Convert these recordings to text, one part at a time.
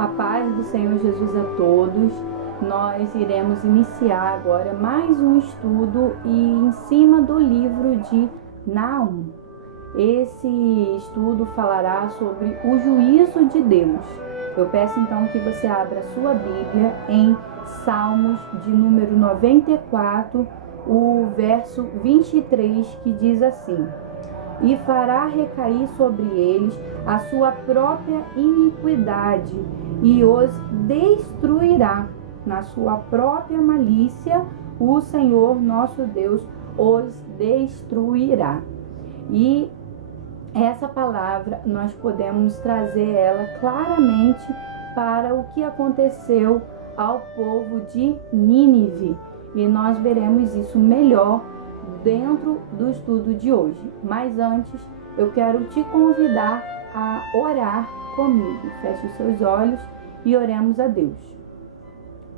A paz do Senhor Jesus a todos. Nós iremos iniciar agora mais um estudo em cima do livro de Naum. Esse estudo falará sobre o juízo de Deus. Eu peço então que você abra a sua Bíblia em Salmos de número 94, o verso 23, que diz assim: e fará recair sobre eles a sua própria iniquidade e os destruirá. Na sua própria malícia, o Senhor nosso Deus os destruirá. E essa palavra nós podemos trazer ela claramente para o que aconteceu ao povo de Nínive. E nós veremos isso melhor dentro do estudo de hoje. Mas antes, eu quero te convidar a orar comigo. Feche os seus olhos e oremos a Deus.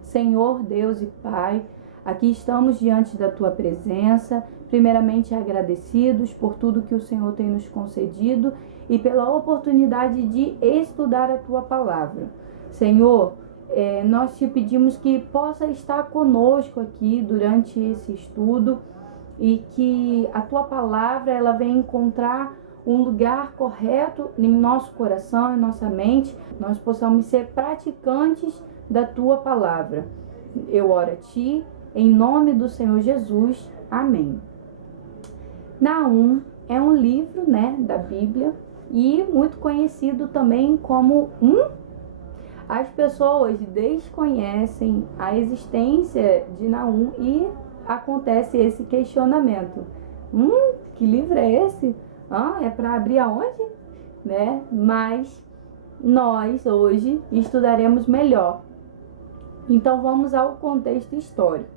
Senhor Deus e Pai, aqui estamos diante da Tua presença, primeiramente agradecidos por tudo que o Senhor tem nos concedido e pela oportunidade de estudar a Tua palavra. Senhor, nós te pedimos que possa estar conosco aqui durante esse estudo e que a Tua palavra ela venha encontrar um lugar correto em nosso coração, em nossa mente, nós possamos ser praticantes da Tua palavra. Eu oro a Ti, em nome do Senhor Jesus. Amém. Naum é um livro, da Bíblia e muito conhecido também como As pessoas desconhecem a existência de Naum e acontece esse questionamento. Que livro é esse? É para abrir aonde? Mas nós hoje estudaremos melhor. Então vamos ao contexto histórico.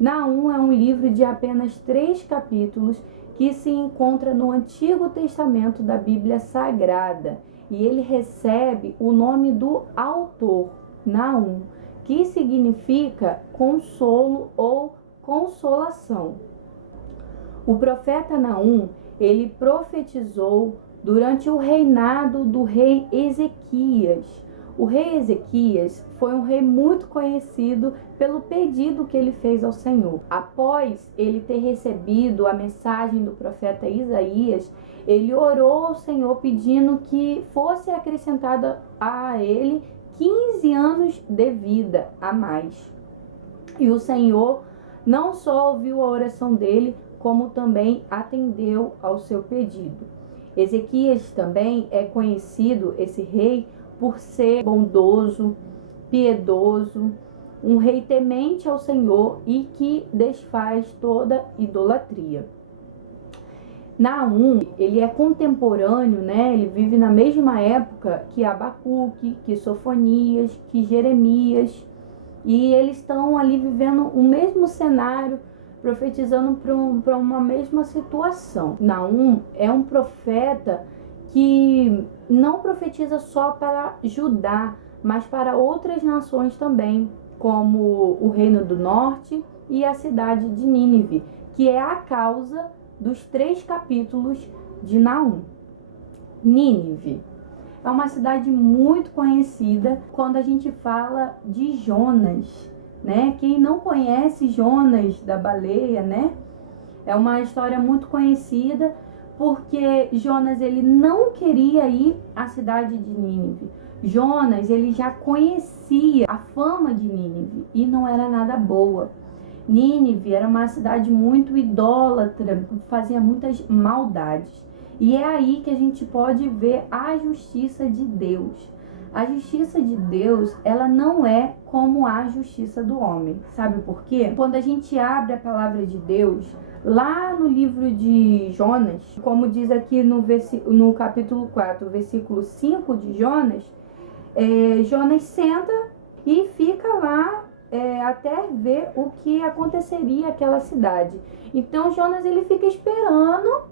Naum é um livro de apenas 3 capítulos que se encontra no Antigo Testamento da Bíblia Sagrada. E ele recebe o nome do autor, Naum, que significa consolo ou consolação. O profeta Naum, ele profetizou durante o reinado do rei Ezequias. O rei Ezequias foi um rei muito conhecido pelo pedido que ele fez ao Senhor. Após ele ter recebido a mensagem do profeta Isaías, ele orou ao Senhor pedindo que fosse acrescentada a ele 15 anos de vida a mais. E o Senhor não só ouviu a oração dele, como também atendeu ao seu pedido. Ezequias também é conhecido, esse rei, por ser bondoso, piedoso, um rei temente ao Senhor e que desfaz toda idolatria. Naum, ele é contemporâneo, ele vive na mesma época que Abacuque, que Sofonias, que Jeremias, e eles estão ali vivendo o mesmo cenário, profetizando para uma mesma situação. Naum é um profeta que não profetiza só para Judá, mas para outras nações também, como o Reino do Norte e a cidade de Nínive, que é a causa dos 3 capítulos de Naum. Nínive é uma cidade muito conhecida quando a gente fala de Jonas, Quem não conhece Jonas da baleia, É uma história muito conhecida porque Jonas ele não queria ir à cidade de Nínive. Jonas ele já conhecia a fama de Nínive e não era nada boa. Nínive era uma cidade muito idólatra, fazia muitas maldades. E é aí que a gente pode ver a justiça de Deus. A justiça de Deus, ela não é como a justiça do homem. Sabe por quê? Quando a gente abre a palavra de Deus, lá no livro de Jonas, como diz aqui no capítulo 4, versículo 5 de Jonas, Jonas senta e fica lá até ver o que aconteceria àquela cidade. Então Jonas ele fica esperando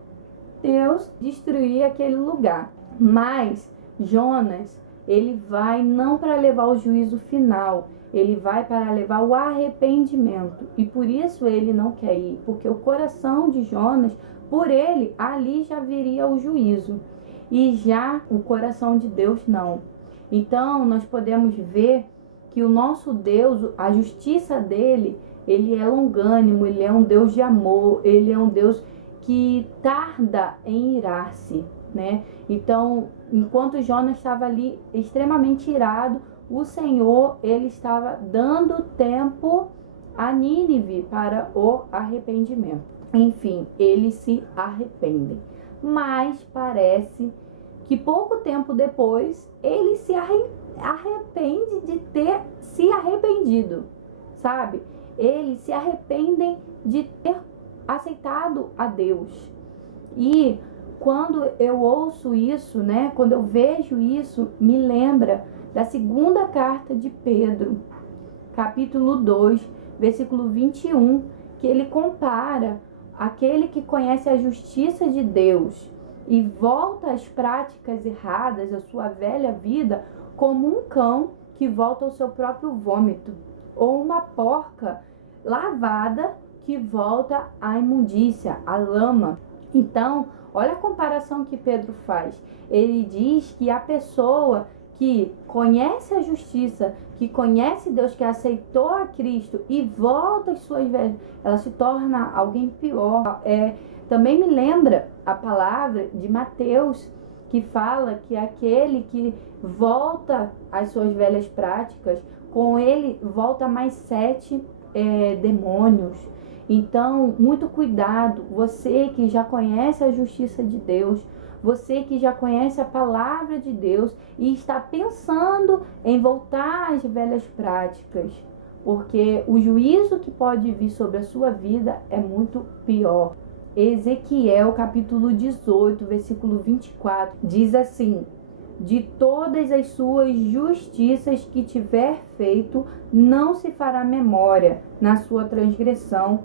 Deus destruir aquele lugar. Mas Jonas, ele vai não para levar o juízo final, ele vai para levar o arrependimento. E por isso ele não quer ir, porque o coração de Jonas, por ele, ali já viria o juízo. E já o coração de Deus não. Então, nós podemos ver que o nosso Deus, a justiça dele, ele é longânimo, ele é um Deus de amor, ele é um Deus que tarda em irar-se, né? Então, enquanto Jonas estava ali extremamente irado, o Senhor, ele estava dando tempo a Nínive para o arrependimento. Enfim, eles se arrependem. Mas parece que pouco tempo depois, ele se arrepende de ter se arrependido, sabe? Eles se arrependem de ter aceitado a Deus. E quando eu ouço isso, né? Quando eu vejo isso, me lembra da segunda carta de Pedro, capítulo 2, versículo 21, que ele compara aquele que conhece a justiça de Deus e volta às práticas erradas, à sua velha vida, como um cão que volta ao seu próprio vômito, ou uma porca lavada que volta à imundícia, à lama. Então, olha a comparação que Pedro faz. Ele diz que a pessoa que conhece a justiça, que conhece Deus, que aceitou a Cristo e volta às suas velhas, ela se torna alguém pior. Também me lembra a palavra de Mateus, que fala que aquele que volta às suas velhas práticas, com ele volta mais 7 demônios. Então, muito cuidado, você que já conhece a justiça de Deus, você que já conhece a palavra de Deus e está pensando em voltar às velhas práticas, porque o juízo que pode vir sobre a sua vida é muito pior. Ezequiel capítulo 18, versículo 24, diz assim: de todas as suas justiças que tiver feito, não se fará memória na sua transgressão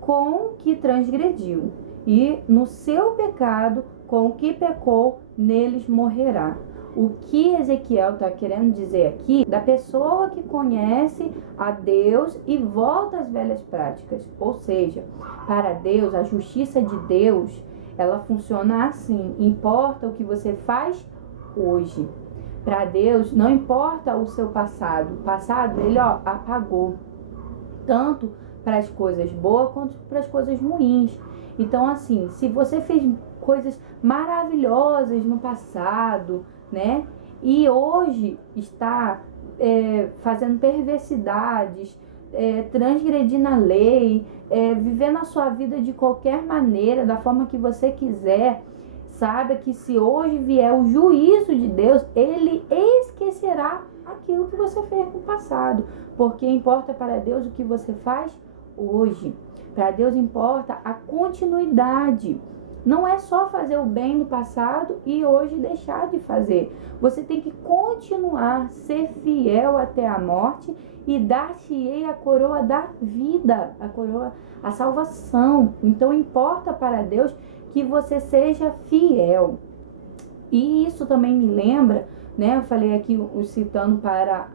com que transgrediu, e no seu pecado com o que pecou, neles morrerá. O que Ezequiel está querendo dizer aqui, da pessoa que conhece a Deus e volta às velhas práticas. Ou seja, para Deus, a justiça de Deus, ela funciona assim: importa o que você faz hoje. Para Deus, não importa o seu passado. O passado, ele apagou. Tanto para as coisas boas quanto para as coisas ruins. Então, assim, se você fez coisas maravilhosas no passado, né? E hoje está fazendo perversidades, transgredindo a lei, vivendo a sua vida de qualquer maneira, da forma que você quiser, saiba que se hoje vier o juízo de Deus, ele esquecerá aquilo que você fez no passado, porque importa para Deus o que você faz hoje. Para Deus importa a continuidade. Não é só fazer o bem no passado e hoje deixar de fazer. Você tem que continuar, ser fiel até a morte e dar-te-ei a coroa da vida, a coroa, a salvação. Então importa para Deus que você seja fiel. E isso também me lembra, né? Eu falei aqui citando para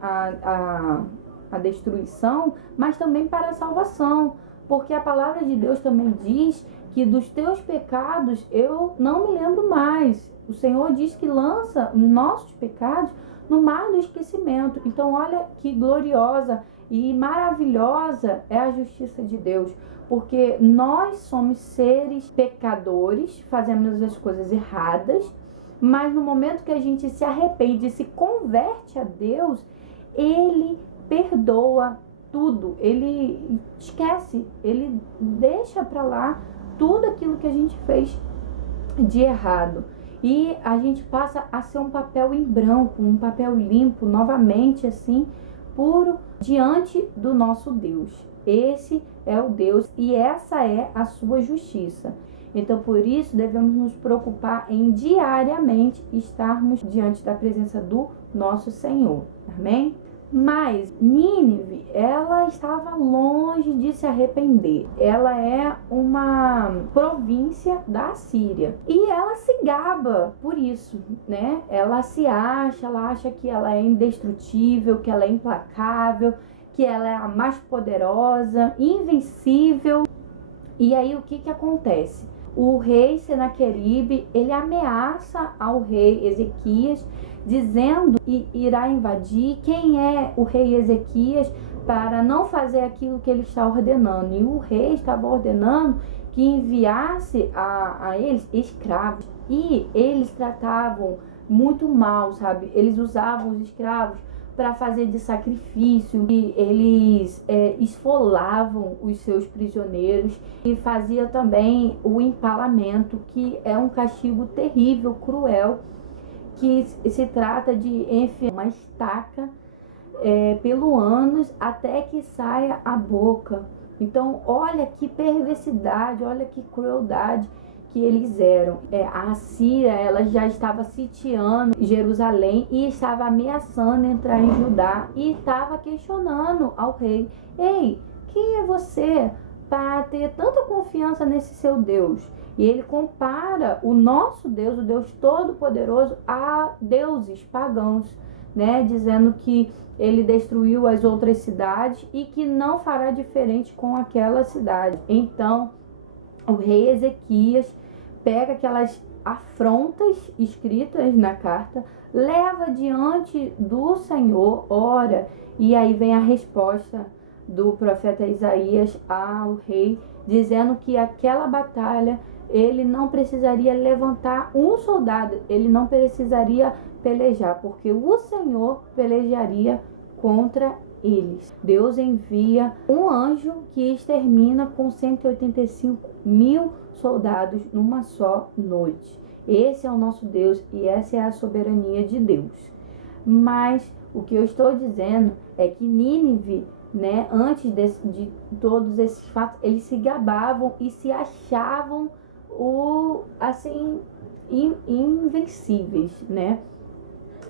a destruição, mas também para a salvação. Porque a palavra de Deus também diz que dos teus pecados eu não me lembro mais. O Senhor diz que lança os nossos pecados no mar do esquecimento. Então olha que gloriosa e maravilhosa é a justiça de Deus. Porque nós somos seres pecadores, fazemos as coisas erradas, mas no momento que a gente se arrepende e se converte a Deus, Ele perdoa tudo, Ele esquece, Ele deixa para lá tudo aquilo que a gente fez de errado. E a gente passa a ser um papel em branco, um papel limpo, novamente assim, puro, diante do nosso Deus. Esse é o Deus e essa é a sua justiça. Então, por isso, devemos nos preocupar em diariamente estarmos diante da presença do nosso Senhor. Amém? Mas Nínive, ela estava longe de se arrepender. Ela é uma província da Síria. E ela se gaba por isso, né? Ela acha que ela é indestrutível, que ela é implacável, que ela é a mais poderosa, invencível. E aí o que acontece? o rei Senaqueribe, ele ameaça ao rei Ezequias, dizendo que irá invadir. Quem é o rei Ezequias para não fazer aquilo que ele está ordenando? E o rei estava ordenando que enviasse a eles escravos. E eles tratavam muito mal, sabe? Eles usavam os escravos para fazer de sacrifício, e eles esfolavam os seus prisioneiros e fazia também o empalamento, que é um castigo terrível, cruel, que se trata de enfiar uma estaca pelo ânus até que saia a boca. Então, olha que perversidade, olha que crueldade que eles eram. A Síria, ela já estava sitiando Jerusalém e estava ameaçando entrar em Judá e estava questionando ao rei: ei, quem é você para ter tanta confiança nesse seu Deus? E ele compara o nosso Deus, o Deus Todo-Poderoso, a deuses pagãos, né? Dizendo que ele destruiu as outras cidades e que não fará diferente com aquela cidade. Então, o rei Ezequias pega aquelas afrontas escritas na carta, leva diante do Senhor, ora, e aí vem a resposta do profeta Isaías ao rei, dizendo que aquela batalha ele não precisaria levantar um soldado, ele não precisaria pelejar, porque o Senhor pelejaria contra eles. Deus envia um anjo que extermina com 185.000 soldados numa só noite. Esse é o nosso Deus e essa é a soberania de Deus. Mas o que eu estou dizendo é que Nínive, né, antes de todos esses fatos, eles se gabavam e se achavam invencíveis, né?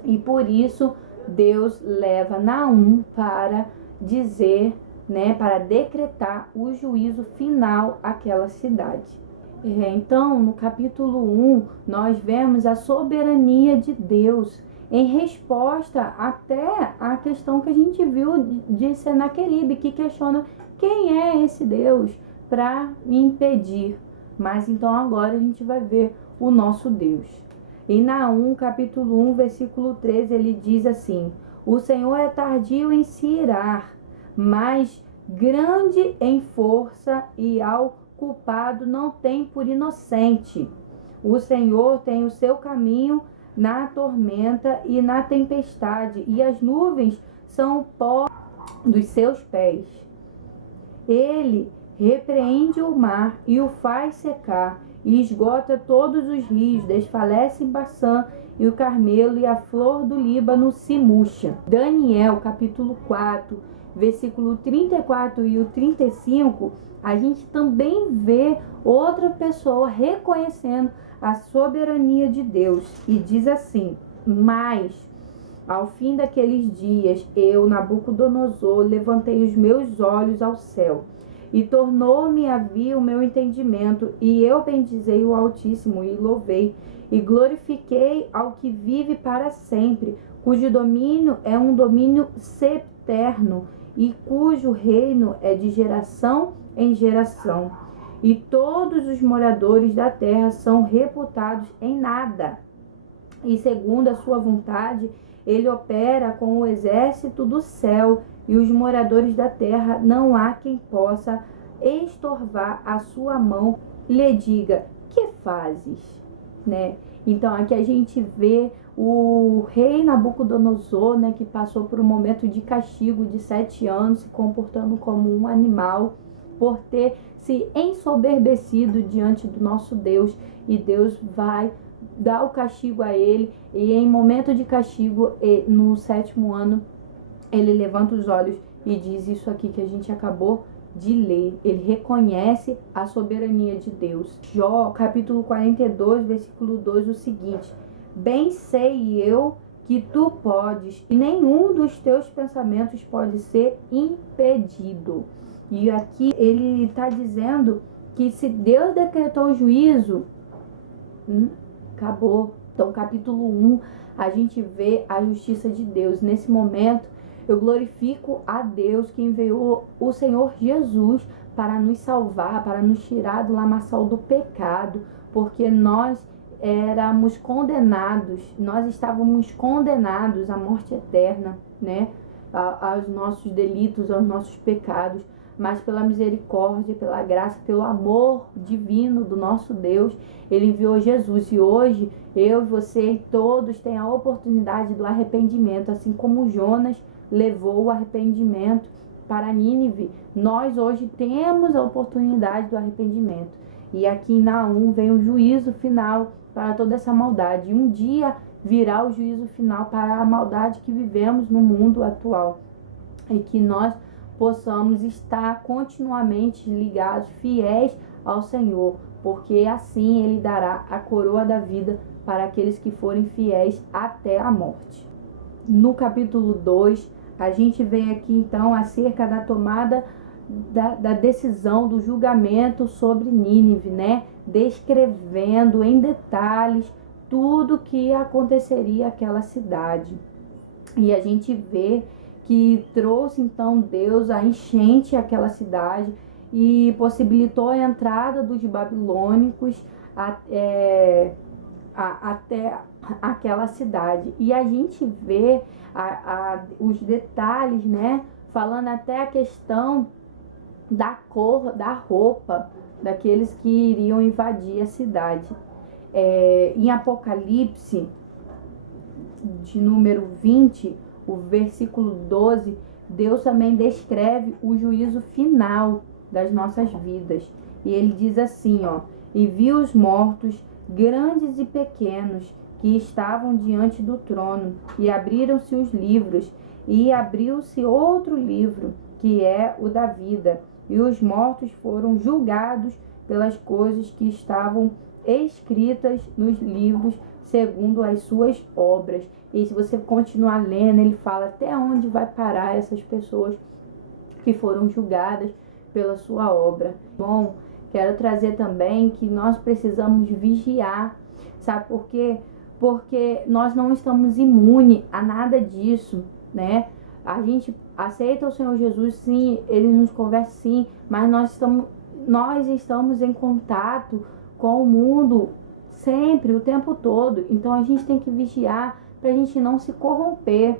E por isso Deus leva Naum para dizer, né, para decretar o juízo final àquela cidade. Então, no capítulo 1, nós vemos a soberania de Deus em resposta até à questão que a gente viu de Senaqueribe, que questiona quem é esse Deus para me impedir. Mas então agora a gente vai ver o nosso Deus. Em Naum, capítulo 1, versículo 13, ele diz assim: o Senhor é tardio em se irar, mas grande em força, e ao culpado não tem por inocente. O Senhor tem o seu caminho na tormenta e na tempestade, e as nuvens são o pó dos seus pés. Ele repreende o mar e o faz secar, e esgota todos os rios, desfalece Baçã e o Carmelo, e a flor do Líbano se murcha. Daniel, capítulo 4, versículo 34 e o 35, a gente também vê outra pessoa reconhecendo a soberania de Deus, e diz assim: mas ao fim daqueles dias, eu, Nabucodonosor, levantei os meus olhos ao céu, e tornou-me a vir o meu entendimento, e eu bendizei o Altíssimo, e louvei, e glorifiquei ao que vive para sempre, cujo domínio é um domínio septerno, e cujo reino é de geração em geração. E todos os moradores da terra são reputados em nada, e segundo a sua vontade, ele opera com o exército do céu, e os moradores da terra não há quem possa estorvar a sua mão e lhe diga: que fazes? Né? Então aqui a gente vê o rei Nabucodonosor, né, que passou por um momento de castigo de 7 anos, se comportando como um animal, por ter se ensoberbecido diante do nosso Deus, e Deus vai dar o castigo a ele, e em momento de castigo, no 7º ano, ele levanta os olhos e diz isso aqui que a gente acabou de ler. Ele reconhece a soberania de Deus. Jó, capítulo 42, versículo 2, o seguinte: bem sei eu que tu podes, e nenhum dos teus pensamentos pode ser impedido. E aqui ele está dizendo que se Deus decretou o juízo, acabou. Então, capítulo 1, a gente vê a justiça de Deus. Nesse momento, eu glorifico a Deus que enviou o Senhor Jesus para nos salvar, para nos tirar do lamaçal do pecado, porque nós éramos condenados, nós estávamos condenados à morte eterna, né? Aos nossos delitos, aos nossos pecados, mas pela misericórdia, pela graça, pelo amor divino do nosso Deus, Ele enviou Jesus. E hoje, eu, você e todos têm a oportunidade do arrependimento, assim como Jonas levou o arrependimento para Nínive. Nós hoje temos a oportunidade do arrependimento. E aqui em Naum vem o juízo final para toda essa maldade. E um dia virá o juízo final para a maldade que vivemos no mundo atual. E que nós possamos estar continuamente ligados, fiéis ao Senhor, porque assim Ele dará a coroa da vida para aqueles que forem fiéis até a morte. No capítulo 2, a gente vê aqui então acerca da tomada da decisão, do julgamento sobre Nínive, né? Descrevendo em detalhes tudo que aconteceria àquela cidade. E a gente vê que trouxe então Deus a enchente àquela cidade e possibilitou a entrada dos babilônicos até aquela cidade. E a gente vê os detalhes, né? Falando até a questão da cor da roupa daqueles que iriam invadir a cidade. Em Apocalipse, de número 20, o versículo 12, Deus também descreve o juízo final das nossas vidas. E ele diz assim, ó: e vi os mortos, grandes e pequenos, que estavam diante do trono, e abriram-se os livros, e abriu-se outro livro, que é o da vida, e os mortos foram julgados pelas coisas que estavam escritas nos livros, segundo as suas obras. E se você continuar lendo, ele fala até onde vai parar essas pessoas que foram julgadas pela sua obra. Bom, quero trazer também que nós precisamos vigiar, sabe por quê? Porque nós não estamos imunes a nada disso, né? A gente aceita o Senhor Jesus, sim, Ele nos converte, sim, mas nós estamos em contato com o mundo sempre, o tempo todo. Então a gente tem que vigiar para a gente não se corromper,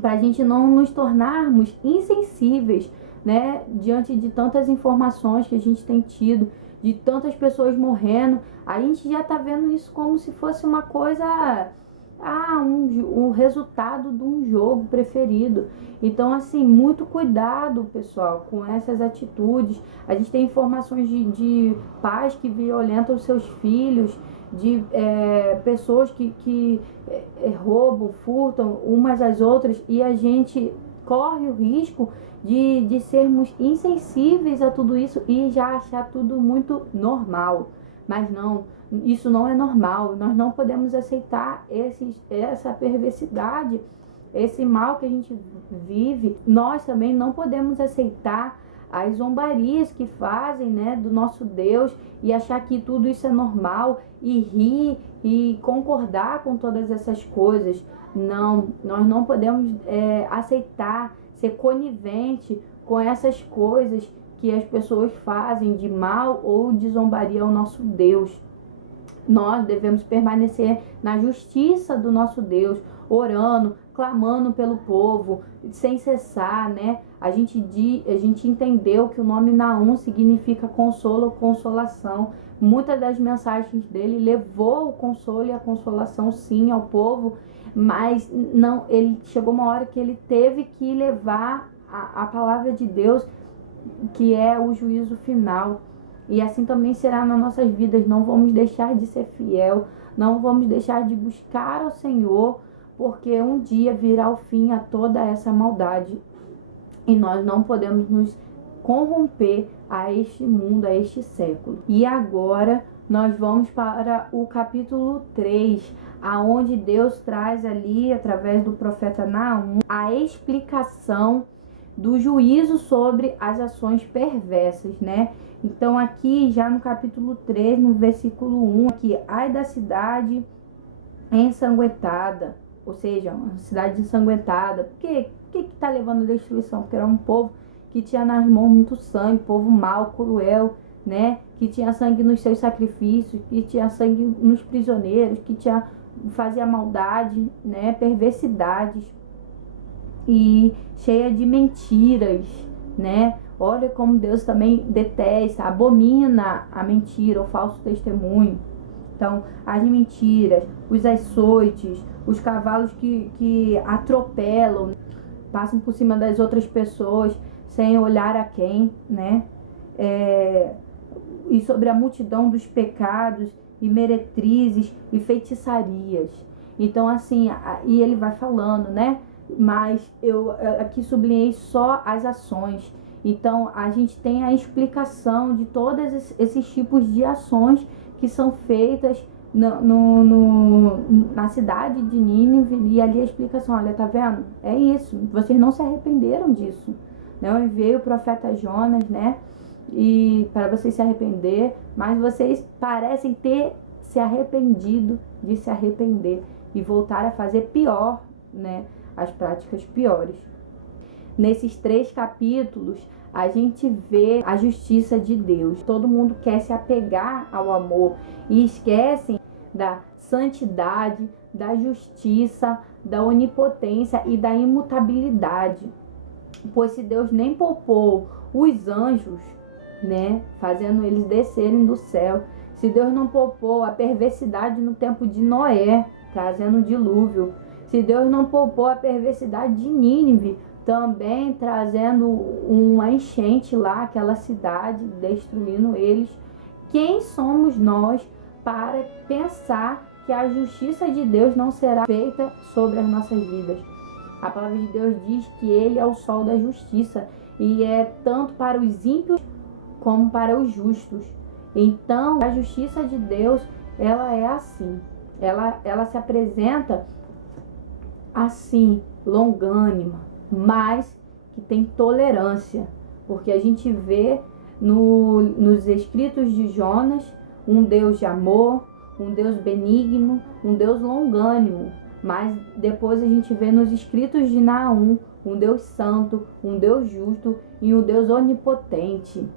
para a gente não nos tornarmos insensíveis, né, diante de tantas informações que a gente tem tido, de tantas pessoas morrendo. A gente já está vendo isso como se fosse uma coisa, um resultado de um jogo preferido. Então, assim, muito cuidado, pessoal, com essas atitudes. A gente tem informações de pais que violentam os seus filhos, de pessoas que roubam, furtam umas às outras, e a gente corre o risco de sermos insensíveis a tudo isso e já achar tudo muito normal. Mas não, isso não é normal. Nós não podemos aceitar essa perversidade, esse mal que a gente vive. Nós também não podemos aceitar as zombarias que fazem, né, do nosso Deus, e achar que tudo isso é normal e rir e concordar com todas essas coisas. Não, nós não podemos aceitar, ser conivente com essas coisas que as pessoas fazem de mal ou de zombaria ao nosso Deus. Nós devemos permanecer na justiça do nosso Deus, orando, clamando pelo povo, sem cessar, né? A gente entendeu que o nome Naum significa consolo ou consolação. Muitas das mensagens dele levou o consolo e a consolação, sim, ao povo, mas não, ele chegou uma hora que ele teve que levar a palavra de Deus, que é o juízo final. E assim também será nas nossas vidas. Não vamos deixar de ser fiel, não vamos deixar de buscar ao Senhor, porque um dia virá o fim a toda essa maldade. E nós não podemos nos corromper a este mundo, a este século. E agora nós vamos para o capítulo 3, aonde Deus traz ali, através do profeta Naum, a explicação do juízo sobre as ações perversas, né? Então aqui já no capítulo 3, no versículo 1, aqui: ai da cidade ensanguentada, ou seja, uma cidade ensanguentada. Por que está levando a destruição? Porque era um povo que tinha nas mãos muito sangue, povo mau, cruel, né? Que tinha sangue nos seus sacrifícios, que tinha sangue nos prisioneiros, que fazia maldade, né? Perversidades e cheia de mentiras, né? Olha como Deus também detesta, abomina a mentira, o falso testemunho. Então, as mentiras, os açoites, os cavalos que atropelam, passam por cima das outras pessoas sem olhar a quem, né? E sobre a multidão dos pecados e meretrizes e feitiçarias. Então, assim, e ele vai falando, né? Mas eu aqui sublinhei só as ações. Então, a gente tem a explicação de todos esses tipos de ações que são feitas na cidade de Nínive, e ali a explicação, olha, tá vendo? É isso, vocês não se arrependeram disso. Né? Eu enviei o profeta Jonas, né? E para vocês se arrepender, mas vocês parecem ter se arrependido de se arrepender e voltar a fazer pior, né? As práticas piores. Nesses 3 capítulos, a gente vê a justiça de Deus. Todo mundo quer se apegar ao amor e esquecem da santidade, da justiça, da onipotência e da imutabilidade. Pois se Deus nem poupou os anjos, né, fazendo eles descerem do céu, se Deus não poupou a perversidade no tempo de Noé, trazendo o dilúvio, se Deus não poupou a perversidade de Nínive, também trazendo uma enchente lá, aquela cidade, destruindo eles, quem somos nós para pensar que a justiça de Deus não será feita sobre as nossas vidas? A palavra de Deus diz que Ele é o sol da justiça e é tanto para os ímpios como para os justos. Então, a justiça de Deus, ela é assim. Ela se apresenta assim, longânima, mas que tem tolerância. Porque a gente vê nos escritos de Jonas um Deus de amor, um Deus benigno, um Deus longânimo. Mas depois a gente vê nos escritos de Naum um Deus santo, um Deus justo e um Deus onipotente.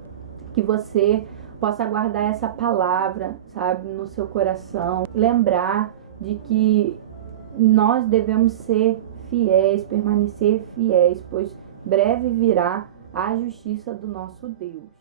Que você possa guardar essa palavra, sabe, no seu coração. Lembrar de que nós devemos ser fiéis, permanecer fiéis, pois breve virá a justiça do nosso Deus.